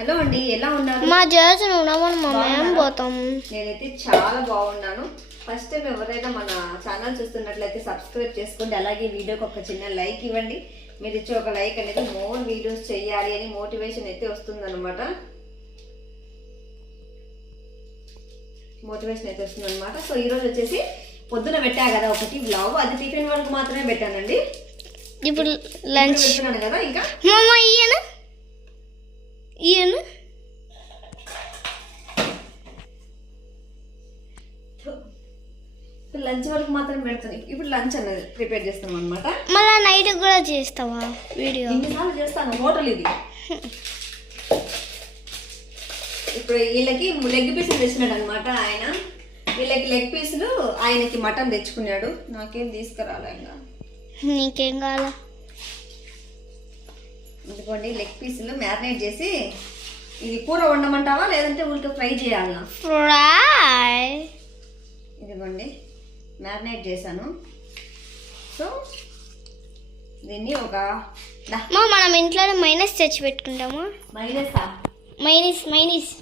Hello అండి ఎలా ఉన్నారు? మా చేసిన ఉండమని మా మేము? పోతాం? నేనైతే చాలా బాగున్నాను. ఫస్ట్ టైం ఎవరైనా మన ఛానల్ చూస్తున్నట్లయితే సబ్స్క్రైబ్ చేసుకోండి. అలాగే వీడియోకి ఒక చిన్న లైక్ ఇవ్వండి. మీరు ఇచ్చే ఒక లైక్ అనేది మోర్ వీడియోస్ చేయాలి అని మోటివేషన్ అయితే వస్తుందన్నమాట. మోటివేషన్ అయితే వస్తుందన్నమాట. సో ఈరోజు వచ్చేసి పొద్దున పెట్టా కదా ఒకటి బ్లాగ్ అది టిఫిన్ వరకు మాత్రమే పెట్టానండి. ఇప్పుడు లంచ్. కదా ఇంకా? ఈయన? లంచ్ వరకు మాత్రం పెడతాను. ఇప్పుడు లంచ్ అనేది ప్రిపేర్ చేస్తాం అనమాట మళ్ళా నైట్ కూడా చేస్తావా వీడియో? ఎన్నిసార్లు చేస్తాను? హోటల్ ఇది. ఇప్పుడు వీళ్ళకి లెగ్ పీసులు తెచ్చినాడు అనమాట ఆయన. వీళ్ళకి లెగ్ పీసులు ఆయనకి మటన్ తెచ్చుకున్నాడు. నాకేం తీసుకురాలే ఇంకా. నీకేం కావాలా? ఇదిగోండి లెగ్ పీసులు మ్యారినేట్ చేసి ఇది కూర వండమంటావా లేదంటే ఉల్లికి ఫ్రై చేయాలనా? ఫ్రై ఇదిగోండి మ్యారినేట్ చేశాను. సో దీన్ని ఒక మనం ఇంట్లోనే మైనస్ తెచ్చి పెట్టుకుంటామా? మైనసా? Minus minus.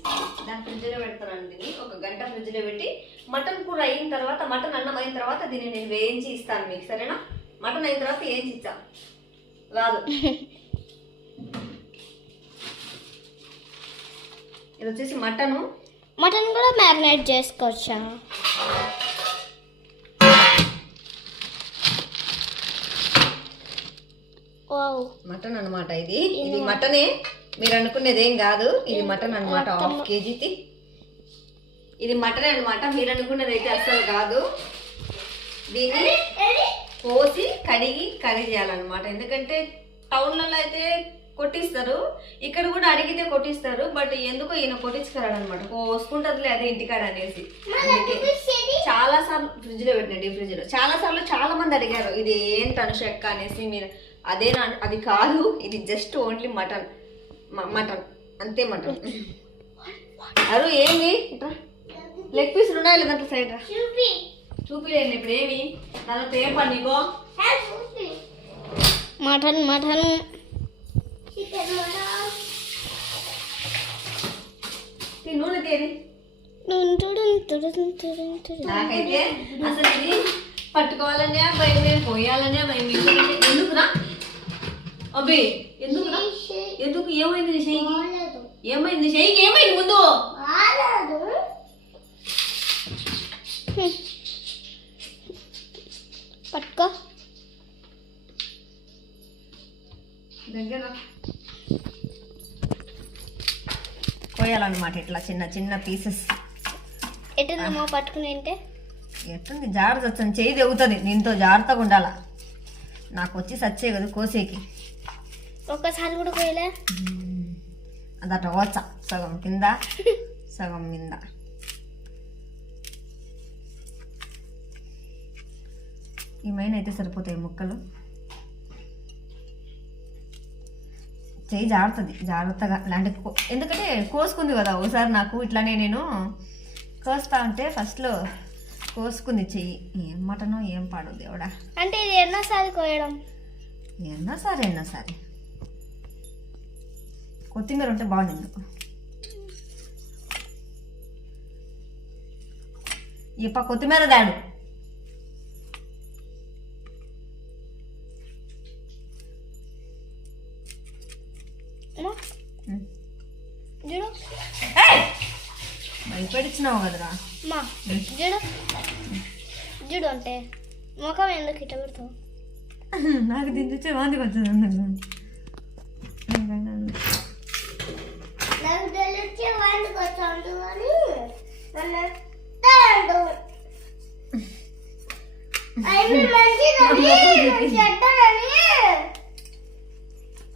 దాన్ని ఫ్రిడ్జ్లో పెడతాను దీన్ని. ఒక గంట ఫ్రిడ్జ్లో పెట్టి మటన్ కూర అయిన తర్వాత మటన్ అన్నం అయిన తర్వాత దీన్ని నేను వేయించి ఇస్తాను మీకు సరేనా? మటన్ అయిన తర్వాత వేయించి ఇచ్చా రాదు. ఇది వచ్చేసి మటను. మటన్ కూడా మ్యారినేట్ చేసుకోవచ్చా? మటన్ అన్నమాట ఇది. ఇది మటనే. మీరు అనుకునేది ఏం కాదు. ఇది మటన్ అన్నమాట. హాఫ్ కేజీది ఇది మటనే అన్నమాట. మీరు అనుకున్నది అయితే అస్సలు కాదు. దీన్ని కోసి కడిగి కర్రీ చేయాలన్నమాట. ఎందుకంటే టౌన్లలో అయితే కొట్టిస్తారు. ఇక్కడ కూడా అడిగితే కొట్టిస్తారు బట్ ఎందుకో ఈయన కొట్టించుకురాడు అనమాట కోసుకుంటదిలే అదే ఇంటికాడ అనేసి. చాలా సార్లు ఫ్రిడ్జ్లో పెట్టిన డీప్ ఫ్రిడ్జ్లో చాలా సార్లు చాలా మంది అడిగారు ఇది ఏంటి అనుషక్క అనేసి మీరు అదేనా అది కాదు ఇది జస్ట్ ఓన్లీ మటన్. మటన్. అంతే మటన్. అరు ఇట్రా. లెగ్ పీసులు ఉన్నాయి లేదా సైడ్ రా? చూపిలేను ఇప్పుడు ఏమి? ఏం పని నీకో. Mutton mutton. నూనె తేది. నాకైతే అసలు ఇది పట్టుకోవాలనే భయం మీద పోయాలనే భయం ఎందుకురా? అబ్బే ఎందుకురా? ఎందుకు? ఏమైంది నీ చెయ్యికి ఏమైంది? చెయ్యికి ఏమైంది ముందు? పట్టుకో. దగ్గర పోయాలన్నమాట ఇట్లా చిన్న చిన్న పీసెస్ ఎటుందమ్మా పట్టుకుని అంటే? ఎట్టుంది? జాగ్రత్త వచ్చింది చేయి తెగుతుంది. దీంతో జాగ్రత్తగా ఉండాల? నాకు వచ్చి సచ్చే కదా కోసేకి. ఒక్కసారి కూడా పోయలే? అదట వచ్చ సగం కింద సగం మింద. ఈ మైన అయితే సరిపోతాయి ముక్కలు. చెయ్యి జారుతుంది జాగ్రత్తగా. ఇలాంటి కో- ఎందుకంటే కోసుకుంది కదా ఒకసారి నాకు ఇట్లానే నేను కోస్తా ఉంటే ఫస్ట్లో కోసుకుంది చెయ్యి ఏం మటనో ఏం పాడు దేవుడా. అంటే ఇది ఎన్నోసారి కోయడం? ఎన్నో సరే ఎన్నో సరే కొత్తిమీర ఉంటే బాగుంది ఇప్ప కొత్తిమీర దాడు. భయపడిచ్చినావు కదరా? చూడు చూడు అంటే ముఖం ఎందుకు ఇట్ట పెడతావు? నాకు దీని చూస్తే వాంతి వచ్చింది నాకు తెలిసి కానీ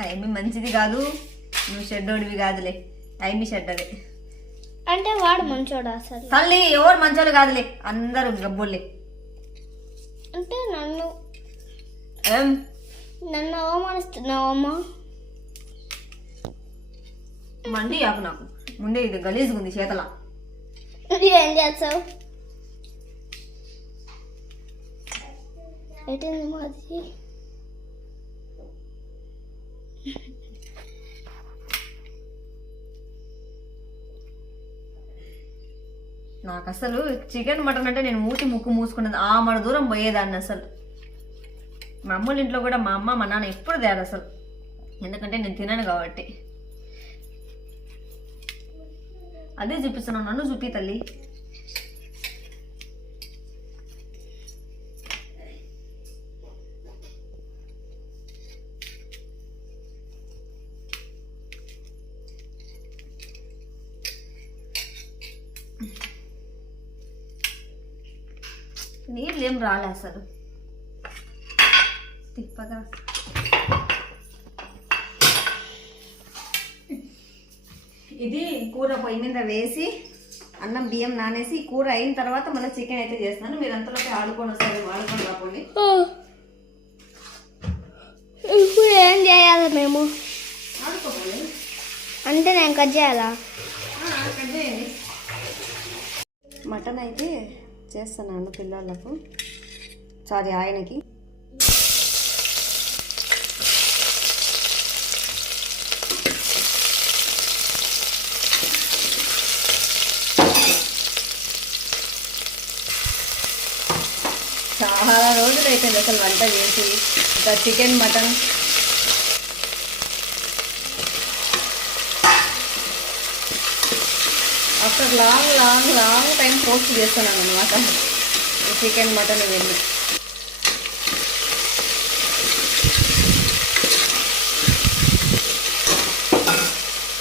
అయిమి మంచిది కాదు నువ్వు షెడ్డోడివి కాదులే. అయిమి షెడ్డదే అంటే వాడు మంచోడు అసలు? తల్లి ఎవరు మంచోళ్ళు కాదులే. అందరూ గబ్బులే అంటే నన్ను ఏం? నన్ను అవమానిస్తున్నావు అమ్మా. మండి ఆకు నాకు. ముందే ఇది గలీజ్గా ఉంది చేతల. ఏం చేస్తావు? ఎటుంది మాది. నాకు అసలు చికెన్ మటన్ అంటే నేను మూతి ముక్కు మూసుకున్నది. ఆ మన దూరం పోయేదాన్ని అసలు. మా అమ్మోళ్ళ ఇంట్లో కూడా మా అమ్మ మా నాన్న ఎప్పుడు తేరు అసలు. ఎందుకంటే నేను తినను కాబట్టి. అదే చూపిస్తున్నాను నన్ను చూపి తల్లి. రాలే అసలు తిప్పగా. ఇది కూర పొయ్యి మీద వేసి అన్నం బియ్యం నానేసి కూర అయిన తర్వాత మళ్ళీ చికెన్ అయితే చేస్తున్నాను. మీరు అంతలోకి ఆడుకొని వస్తారు ఆడుకొని రాకండి. ఇప్పుడు ఏం చేయాలి మేము? అంటే నేను కట్ చేయాలా? మటన్ అయితే చేస్తున్నాను పిల్లలకు. సారీ ఆయనకి. చాలా రోజులు అయిపోయింది అసలు వంట చేసి. ఇంకా chicken mutton. After long long long time post చేస్తున్నాను అనమాట చికెన్ మటన్ ఇవన్నీ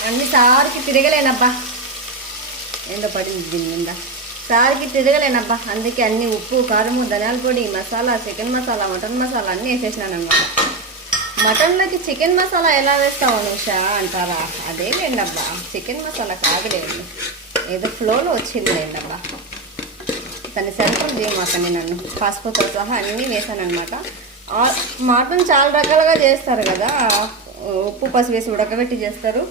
అన్ని సారికి తిరగలేనబ్బా. ఏందో పడింది దీని మీద? సారికి తిరగలేనబ్బా. అందుకే అన్ని ఉప్పు కారము ధనియాల పొడి మసాలా చికెన్ మసాలా మటన్ మసాలా అన్నీ వేసేసినాను అనమాట మటన్లోకి చికెన్ మసాలా ఎలా వేస్తావు అనుష అంటారా? అదే లేండబ్బా చికెన్ మసాలా కాదులేండి ఏదో ఫ్లోలో వచ్చింది లేండబ్బా దాన్ని సెంట్రల్ చేయమాకండి నన్ను. పసుపుతో సహా అన్నీ వేసాను అనమాట మటన్ చాలా రకాలుగా చేస్తారు కదా. ఉప్పు పసుపు వేసి ఉడకబెట్టి చేస్తారు.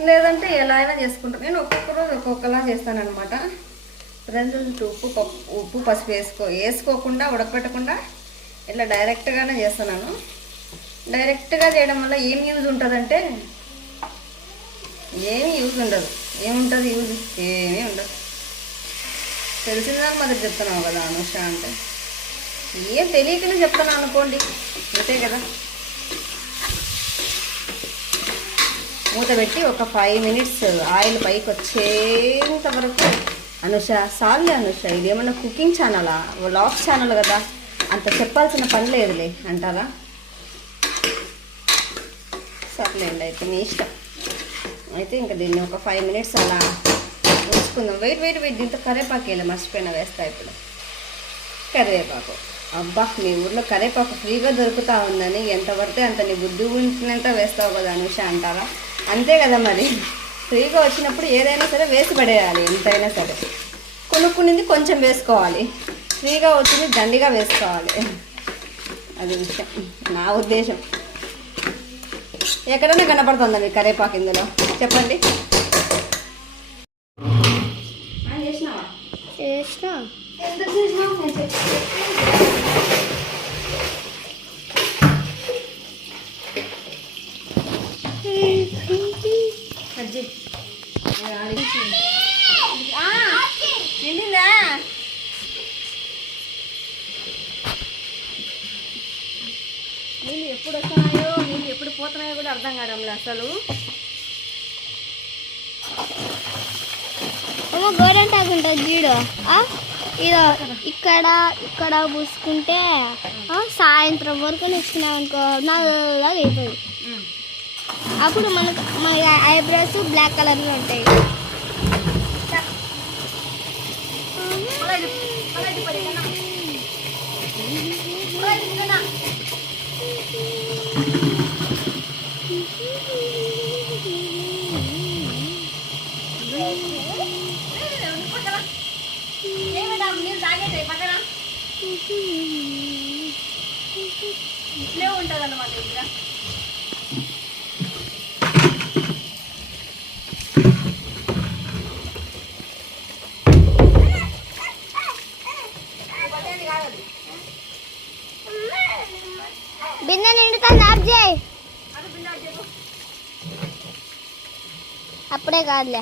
లేదంటే ఎలా అయినా చేసుకుంటాను నేను ఒక్కొక్క రోజు ఒక్కొక్కలా చేస్తాను అనమాట ఉప్పు పప్పు ఉప్పు పసుపు వేసుకో వేసుకోకుండా ఉడకపెట్టకుండా ఇట్లా డైరెక్ట్గానే చేస్తున్నాను. డైరెక్ట్గా చేయడం వల్ల ఏం యూజ్ ఉంటుందంటే ఏమి యూజ్ ఉండదు. ఏముంటుంది యూజ్? ఏమీ ఉండదు. తెలిసిందని మొదటి చెప్తున్నావు కదా అనుష అంటే. ఏం తెలియకనే చెప్తున్నాను అనుకోండి. అంతే కదా. మూత పెట్టి ఒక ఫైవ్ మినిట్స్ ఆయిల్ పైకి వచ్చేంత వరకు అనుష సారీ అనుష ఇది ఏమన్నా కుకింగ్ ఛానలా వ్లాగ్ ఛానల్ కదా? అంత చెప్పాల్సిన పని లేదులే అంటారా? సర్లేండి అయితే మీ ఇష్టం. అయితే ఇంకా దీన్ని ఒక ఫైవ్ మినిట్స్ అలా ఉంచుకుందాం. వెయిట్ వెయిట్ వెయిట్ దీంతో కరేపాకు వెళ్ళి మర్చిపోయిన వేస్తా ఇప్పుడు. కరివేపాకు అబ్బా మీ ఊర్లో కరేపాకు ఫ్రీగా దొరుకుతా ఉందని ఎంత పడితే అంత నీ బుద్ధి ఉంచినంత వేస్తావు కదా అనుష అంటారా? అంతే కదా మరి. ఫ్రీగా వచ్చినప్పుడు ఏదైనా సరే వేసి పడేయాలి ఎంతైనా సరే. కొనుక్కునింది కొంచెం వేసుకోవాలి. ఫ్రీగా వచ్చింది దండిగా వేసుకోవాలి. అది విషయం. నా ఉద్దేశం. ఎక్కడైనా కనపడుతుందా మీ కరేపాకు ఇందులో? చెప్పండి. చేసినావా? చేసిన ఎంత చేసినావు నేను చెప్పు. కట్ చేయి. అది ఆడించి. ఆ, నిండిందా నీళ్ళు ఎప్పుడు వస్తున్నాయో నీళ్ళు ఎప్పుడు పోతున్నాయో కూడా అర్థం కావడంలే అసలు. ఏమో గోడంటాకు ఉంటుంది? ఇదో ఇక్కడ ఇక్కడ పూసుకుంటే ఆ, సాయంత్రం వరకు నేర్చుకున్నాం అనుకో నల్లగా అయిపోయి అప్పుడు మనకు మన ఐబ్రోస్ బ్లాక్ కలర్లో ఉంటాయి. ఇట్లే ఉంటుంది అన్నమాట ఇక్కడ అప్పుడే కాదులే.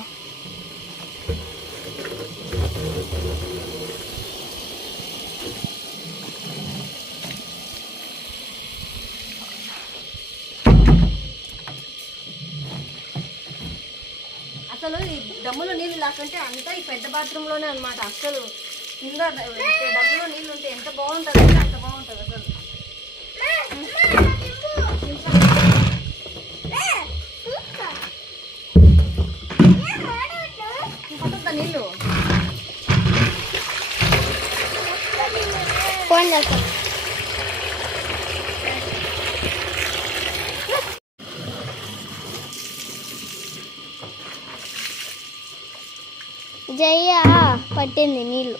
అసలు ఈ డమ్ములో నీళ్ళు లేకుంటే అంతా ఈ పెద్ద బాత్రూంలోనే అనమాట అసలు కింద డమ్ములో నీళ్ళు ఉంటే ఎంత బాగుంటుంది అంత బాగుంటుంది అసలు. నీళ్ళు. జయ్య పట్టింది నీళ్ళు.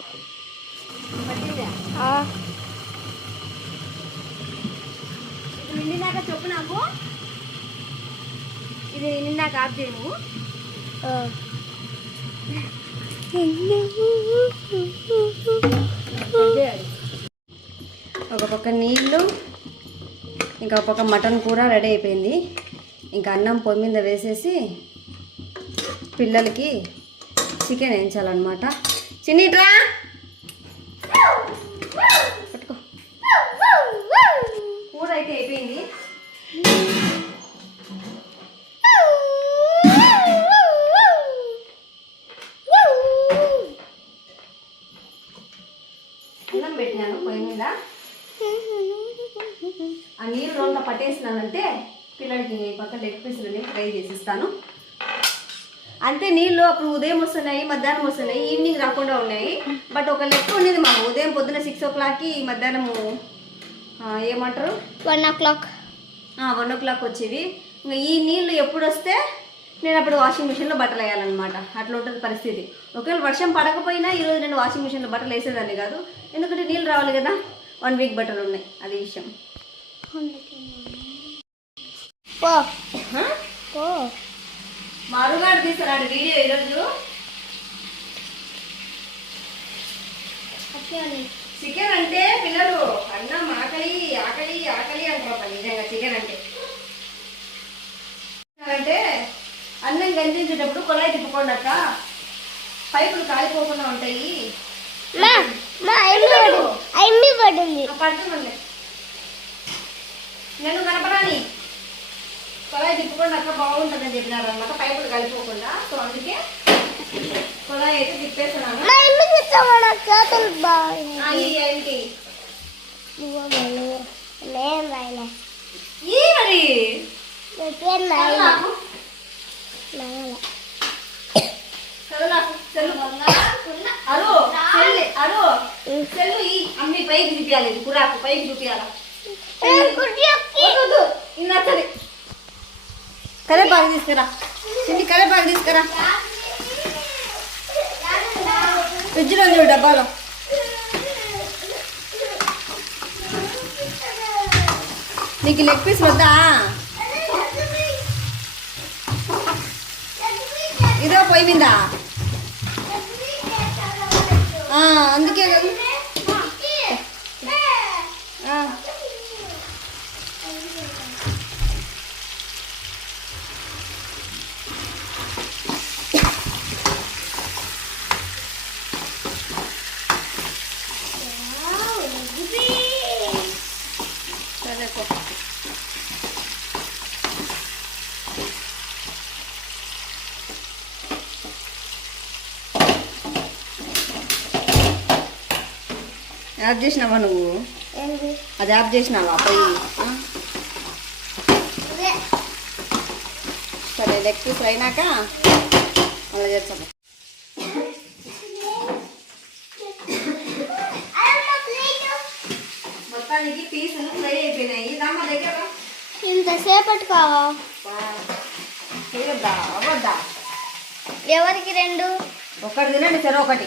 నిండినాక చెప్పు నాకు. ఇది ఆఫ్ చేయి నువ్వు. ఒక పక్క నీళ్ళు ఇంకా ఒక పక్క మటన్ కూర రెడీ అయిపోయింది. ఇంకా అన్నం పొయ్యి మీద వేసేసి పిల్లలకి చికెన్ వేయించాలన్నమాట. చిన్నిట్రా పట్టుకో. కూర అయితే అయిపోయింది. అంతే నీళ్ళు అప్పుడు ఉదయం వస్తున్నాయి మధ్యాహ్నం వస్తున్నాయి ఈవినింగ్ రాకుండా ఉన్నాయి. బట్ ఒక లెక్క ఉండేది మాకు. ఉదయం పొద్దున సిక్స్ ఓ క్లాక్కి మధ్యాహ్నము ఏమంటారు? One o'clock one o'clock వచ్చేవి. ఇంకా ఈ నీళ్ళు ఎప్పుడు వస్తే నేను అప్పుడు వాషింగ్ మిషన్లో బట్టలు వేయాలన్నమాట. అట్లా ఉంటుంది పరిస్థితి. ఒకవేళ వర్షం పడకపోయినా ఈరోజు నేను వాషింగ్ మిషన్లో బట్టలు వేసేదాన్ని కాదు. ఎందుకంటే నీళ్ళు రావాలి కదా. వన్ వీక్ బట్టలు ఉన్నాయి. అది విషయం. మరుగాడు తీసుకురాడు వీడియో ఈరోజు. చికెన్ అంటే పిల్లలు అన్నం ఆకలి ఆకలి ఆకలి అంటారు నిజంగా చికెన్ అంటే. అంటే అన్నం గంజించేటప్పుడు కొలాయి తిప్పుకోండి అక్క. పైపులు కాలిపోకుండా ఉంటాయి. పడుతుందండి. నన్ను కనపడాని కొలాయి తిప్పుకోండి అక్క బాగుంటుందని చెప్పినారు అనమాట. పైపులు కలిపోకుండా సో అందుకే కొలాయి అయితే తిప్పేస్తున్నాను. ఆ, ఈ మరి? అమ్మి పైకి చూపించాలి కురాకు పైకి చూపించాలి నచ్చది. కరేపాకు తీసుకురా. చిన్ని కరేపాకు తీసుకురా. ఫ్రిడ్జ్లో చూడు డబ్బాలో. నీకు లెగ్ పీస్ వద్దా? ఇదో పోయిందా అందుకే కదా. ఆ, సరే పో. యాప్ చేసినావా నువ్వు? అది యాప్ చేసినావా? పోయి? సరే లెగ్ పీస్ అయినాక అలా చేస్తాను మొత్తానికి పీసులు ఫ్రై అయిపోయినాయి. దమ్మ దగ్గర ఇంతసేపటి కావా అవ్వద్దా ఎవరికి రెండు? ఒకటి తినండి సరే ఒకటి.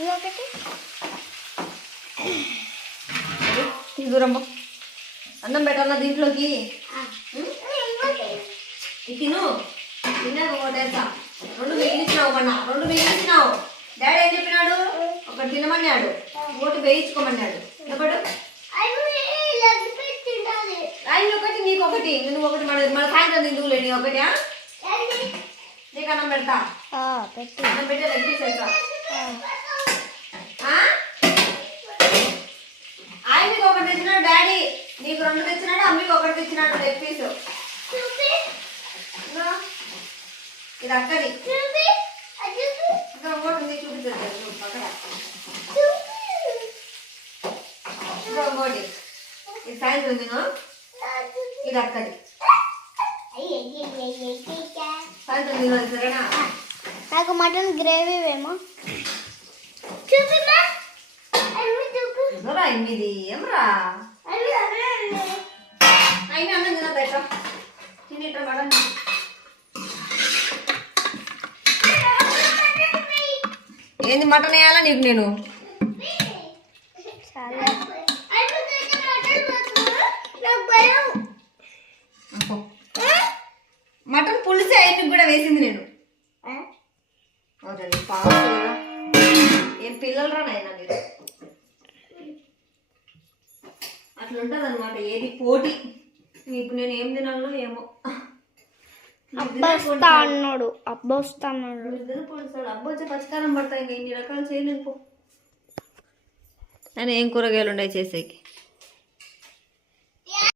ఇంకొకటి? పో. అన్నం పెట్టాలా దీంట్లోకి? తిను. తిన్నాక ఒకటేస్తా రెండు మిగిలించినావు మొన్న. రెండు మిగిలించినావు డాడీ ఏం చెప్పినాడు? ఒకటి తినమన్నాడు. ఒకటి వేయించుకోమన్నాడు ఎప్పుడు ఆయన ఒకటి నీకు ఒకటి. నువ్వు ఒకటి మన మన సాయంత్రం తిందులే నీ ఒకటి? నీకు అన్నం పెడతా. అన్నం పెట్టి లెగ్ పీస్ వేస్తా ఆ? ఒకటి తెచ్చినాడు డాడీ నీకు రెండు తెచ్చినాడు అమ్మకి ఒకటి తెచ్చినాడు లెగ్ పీస్ ఇది ఇంకోటి ఉంది ఇంకోటి. ఇది ఇది అది సరేనా నాకు మటన్ గ్రేవీ ఇదిగోరా ఎనిమిది ఏమరా? అయినా అన్నం. ఏంది? మటన్ వేయాలా నీకు నేను? ఏది? పోటీ. ఇప్పుడు నేను ఏం తినాలో ఏమో. అబ్బొస్తా అన్నాడు. అబ్బొస్తా అన్నాడు. అబ్బో వచ్చే పచ్చికారం పడతాయి. ఇంకా ఇన్ని రకాలు చేయలేను పో. అని ఏం కూరగాయలు ఉన్నాయి చేసేకి?